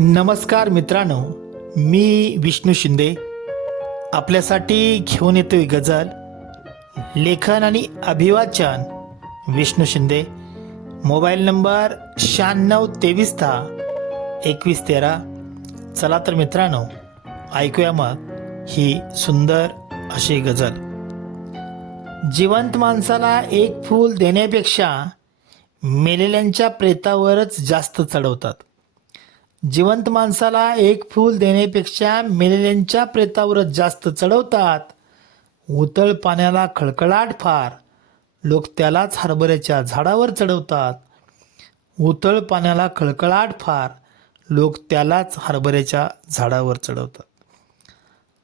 नमस्कार मित्रांनो, मी विष्णू शिंदे आपल्यासाठी घेऊन येतोय गझल. लेखन आणि अभिवाचन विष्णू शिंदे. Mobile number 9623102113. चला तर मित्रांनो, ऐकूया मग ही सुंदर अशी गझल. जिवंत माणसाला एक फूल देण्यापेक्षा मेलेल्यांच्या प्रेतावरच जास्त चढवतात. जिवंत माणसाला एक फूल देण्यापेक्षा मेलेल्यांच्या प्रेतावरच जास्त चढवतात. उतळ पाण्याला खळखळाट फार, लोक त्यालाच हरभऱ्याच्या झाडावर चढवतात. उतळ पाण्याला खळखळाट फार, लोक त्यालाच हरभऱ्याच्या झाडावर चढवतात.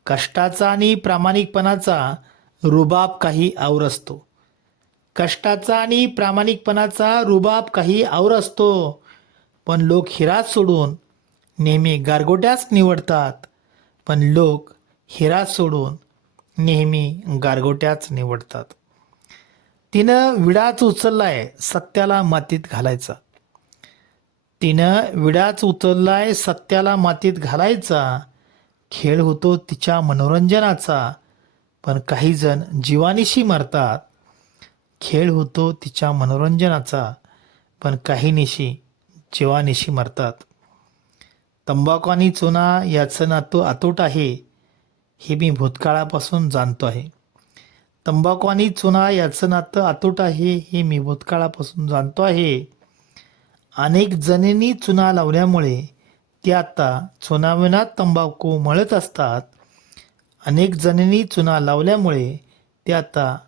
कष्टाचा आणि प्रामाणिकपणाचा रुबाब काही और असतो. कष्टाचा आणि प्रामाणिकपणाचा रुबाब काही और असतो. पण लोक हिरा सोडून नेहमी गारगोट्याच निवडतात. पण लोक हिरा सोडून नेहमी गारगोट्याच निवडतात. तिनं विडाच उचललाय सत्याला मातीत घालायचा. तिनं विडाच उचललाय सत्याला मातीत घालायचा. खेळ होतो तिच्या मनोरंजनाचा, पण काही जण जीवानिशी मरतात. खेळ होतो तिच्या मनोरंजनाचा, पण काही निशी जीवानिशी मरतात. तंबाखू आणि चुना याचं नातं अतूट आहे, हे मी भूतकाळापासून जाणतो आहे. तंबाखू आणि चुना याचं नातं अतूट आहे, हे मी भूतकाळापासून जाणतो आहे. अनेक जणींनी चुना लावल्यामुळे ते आता चुनाविना तंबाखू मळत असतात. अनेक जणींनी चुना लावल्यामुळे ते आता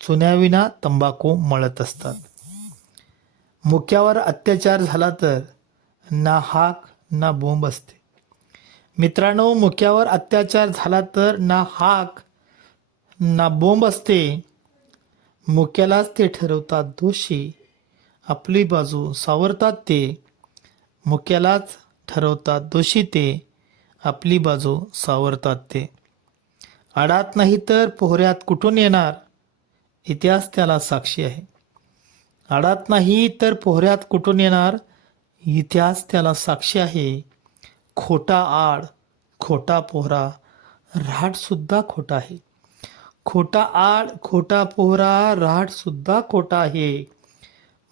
चुन्याविना तंबाखू मळत असतात. मुक्यावर अत्याचार झाला तर ना हाक ना बोंब असते. मित्रांनो, मुक्यावर अत्याचार झाला तर ना हाक ना बोंब असते. मुक्यालाच ते ठरवतात दोषी, आपली बाजू सावरतात ते. मुक्यालाच ठरवतात दोषी ते, आपली बाजू सावरतात ते. आडात नाही तर पोहऱ्यात कुठून येणार, इतिहास त्याला साक्षी आहे. आडात नाही तर पोहऱ्यात कुठून येणार, इतिहास त्याला साक्षी आहे. खोटा आड, खोटा पोहरा, रहाटसुद्धा खोटा आहे. खोटा आड, खोटा पोहरा, रहाटसुद्धा खोटा आहे.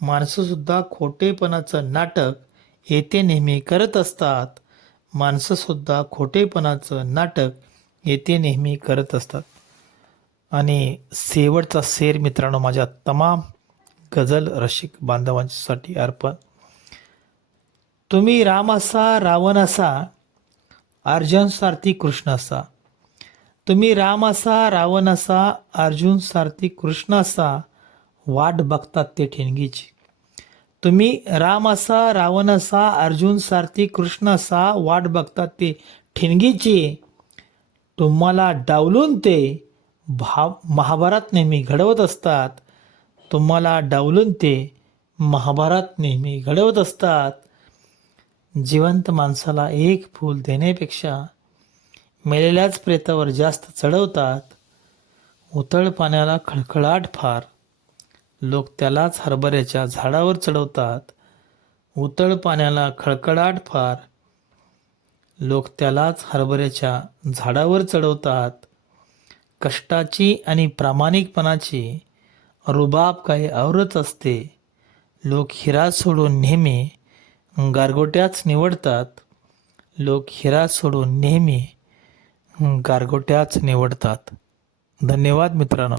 माणसंसुद्धा खोटेपणाचं नाटक येथे नेहमी करत असतात. माणसंसुद्धा खोटेपणाचं नाटक येथे नेहमी करत असतात. आणि शेवटचा शेर मित्रांनो, माझ्या तमाम गझल रसिक बांधवांसाठी अर्पण. तुम्ही राम असा रावण असा, अर्जुन सारथी कृष्ण असा. तुम्ही राम असा रावण असा, अर्जुन सारथी कृष्ण असा, वाट बघतात ते ठिणगीची. तुम्ही राम असा रावण असा, अर्जुन सारथी कृष्ण असा, वाट बघतात ते ठिणगीची. तुम्हाला डावलून ते महाभारत नेहमी घडवत असतात. तुम्हाला डावलून ते महाभारत नेहमी घडवत असतात. जिवंत माणसाला एक फूल देण्यापेक्षा मेलेल्याच प्रेतावर जास्त चढवतात. उतळ पाण्याला खळखळाट फार, लोक त्यालाच हरभऱ्याच्या झाडावर चढवतात. उतळ पाण्याला खळखळाट फार, लोक त्यालाच हरभऱ्याच्या झाडावर चढवतात. कष्टाची आणि प्रामाणिकपणाची रुबाब काही औरच असते. लोक हिरा सोडून नेहमी गारगोट्याच निवडतात. लोक हिरा सोडून नेहमी गारगोट्याच निवडतात. धन्यवाद मित्रांनो.